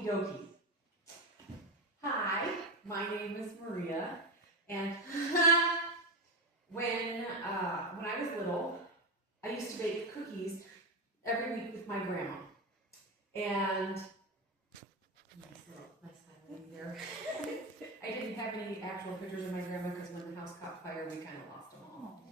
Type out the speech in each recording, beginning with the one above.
Okie dokie. Hi, my name is Maria, and when I was little, I used to bake cookies every week with my grandma. And nice little there. I didn't have any actual pictures of my grandma because when the house caught fire, we kind of lost them all.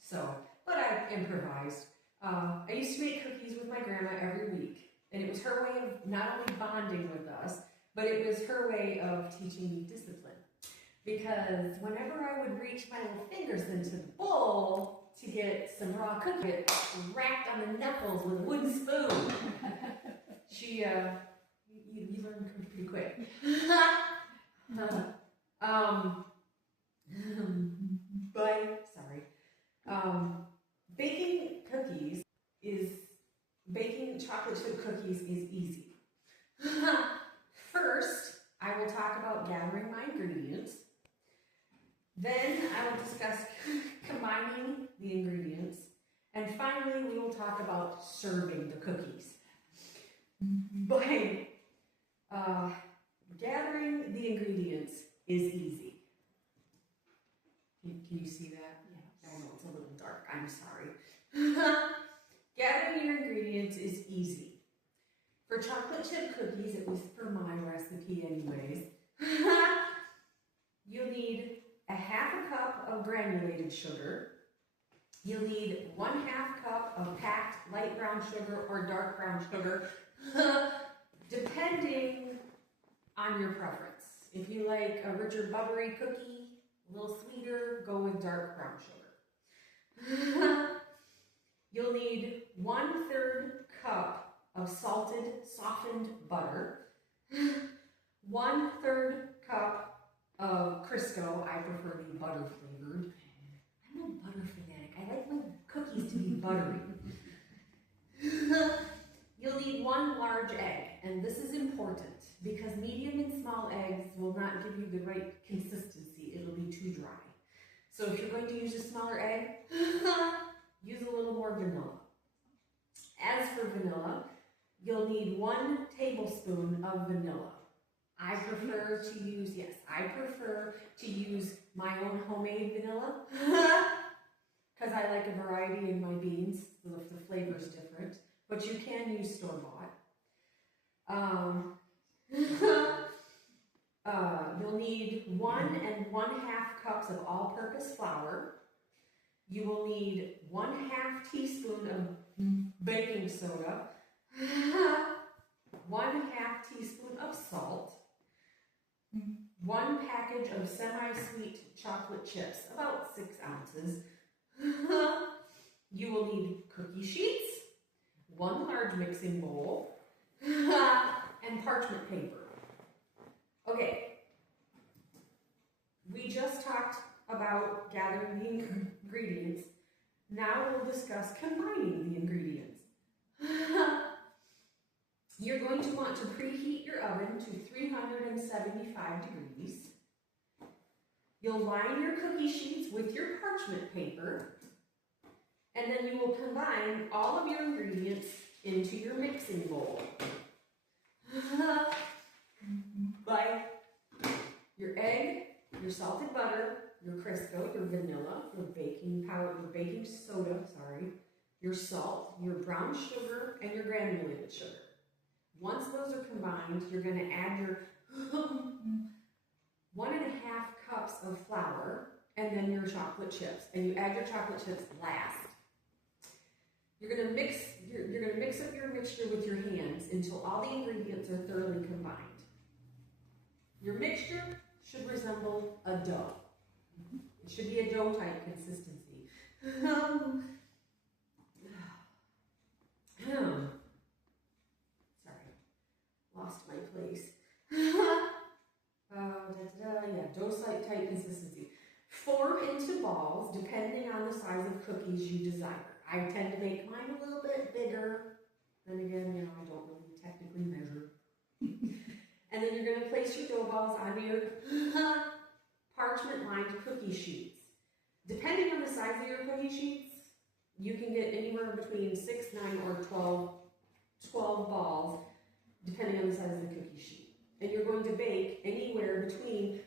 So, but I improvised. I used to make cookies with my grandma every week, and it was her way of not only bonding with us, but it was her way of teaching me discipline. Because whenever I would reach my little fingers into the bowl to get some raw cookie, it wrapped on the knuckles with a wooden spoon. She, you learn pretty quick. Baking chocolate chip cookies is easy. First, I will talk about gathering my ingredients. Then I will discuss combining the ingredients. And finally, we will talk about serving the cookies. By gathering the ingredients is easy. Can you see that? Yeah. I know it's a little dark. I'm sorry. Gathering your ingredients is easy. For chocolate chip cookies, at least for my recipe anyways, you'll need a half a cup of granulated sugar. You'll need 1/2 cup of packed light brown sugar or dark brown sugar, depending on your preference. If you like a richer buttery cookie, a little sweeter, go with dark brown sugar. You'll need 1/3 cup of salted, softened butter, 1/3 cup of Crisco. I prefer the butter flavored. I'm a butter fanatic. I like my cookies to be buttery. You'll need 1 large egg, and this is important because medium and small eggs will not give you the right consistency. It'll be too dry. So if you're going to use a smaller egg, use a little more vanilla. As for vanilla, you'll need 1 tablespoon of vanilla. I prefer to use my own homemade vanilla because I like a variety in my beans, so if the flavor is different, but you can use store-bought. You'll need 1 1/2 cups of all-purpose flour. You will need 1/2 teaspoon of baking soda, 1/2 teaspoon of salt, 1 package of semi-sweet chocolate chips, about 6 ounces. You will need cookie sheets, 1 large mixing bowl, and parchment paper. Okay, we just talked about gathering the ingredients. Now we'll discuss combining the ingredients. You're going to want to preheat your oven to 375 degrees. You'll line your cookie sheets with your parchment paper, and then you will combine all of your ingredients into your mixing bowl. By your egg, your salted butter, your Crisco, your vanilla, your baking powder, your baking soda, your salt, your brown sugar, and your granulated sugar. Once those are combined, you're going to add your 1.5 cups of flour and then your chocolate chips. And you add your chocolate chips last. You're going to mix up your mixture with your hands until all the ingredients are thoroughly combined. Your mixture should resemble a dough. It should be a dough-type consistency. Sorry, lost my place. Dough-type consistency. Form into balls depending on the size of cookies you desire. I tend to make mine a little bit bigger. Then again, I don't really technically measure. And then you're going to place your dough balls on your parchment-lined cookie sheets. Depending on the size of your cookie sheets, you can get anywhere between 6, 9, or 12 balls. depending on the size of the cookie sheet. And you're going to bake anywhere between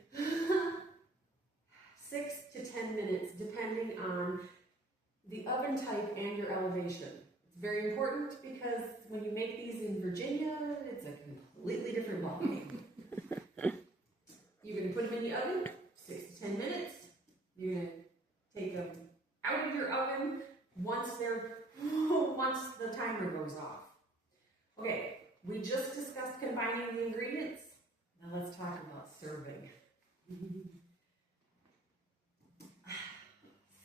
6 to 10 minutes, depending on the oven type and your elevation. It's very important because when you make these in Virginia, it's a completely different ballgame. You're going to put them in the oven, 6 to 10 minutes. You're going to take them out of your oven once the timer goes off. Okay, we just discussed combining the ingredients. Now let's talk about serving.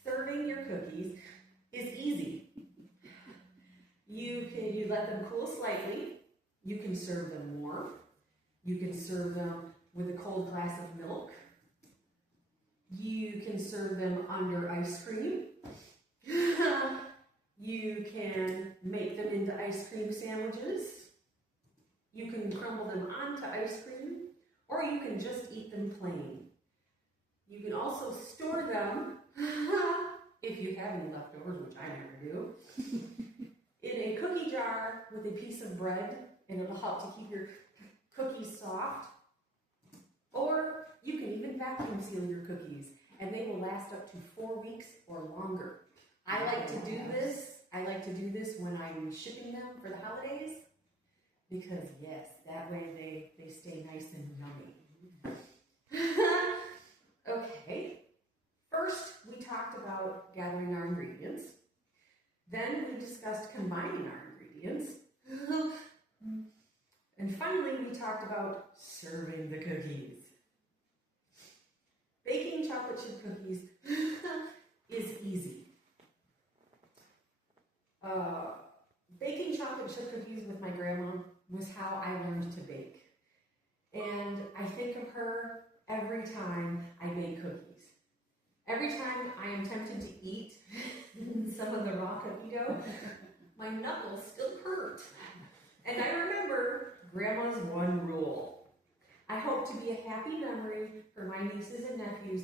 Serving your cookies is easy. You let them cool slightly. You can serve them warm. You can serve them with a cold glass of milk. You can serve them under ice cream. You can make them into ice cream sandwiches. You can crumble them onto ice cream, or you can just eat them plain. You can also store them, if you have any leftovers, which I never do, in a cookie jar with a piece of bread, and it'll help to keep your cookies soft. Or you can even vacuum seal your cookies, and they will last up to 4 weeks or longer. I like to do this. I like to do this when I'm shipping them for the holidays, because yes, that way they stay nice and yummy. Okay, first we talked about gathering our ingredients. Then we discussed combining our ingredients. And finally we talked about serving the cookies. Baking chocolate chip cookies is easy. Baking chocolate chip cookies with my grandma was how I learned to bake. And I think of her every time I bake cookies. Every time I am tempted to eat some of the raw cookie dough, my knuckles still hurt. And I remember Grandma's one rule. I hope to be a happy memory for my nieces and nephews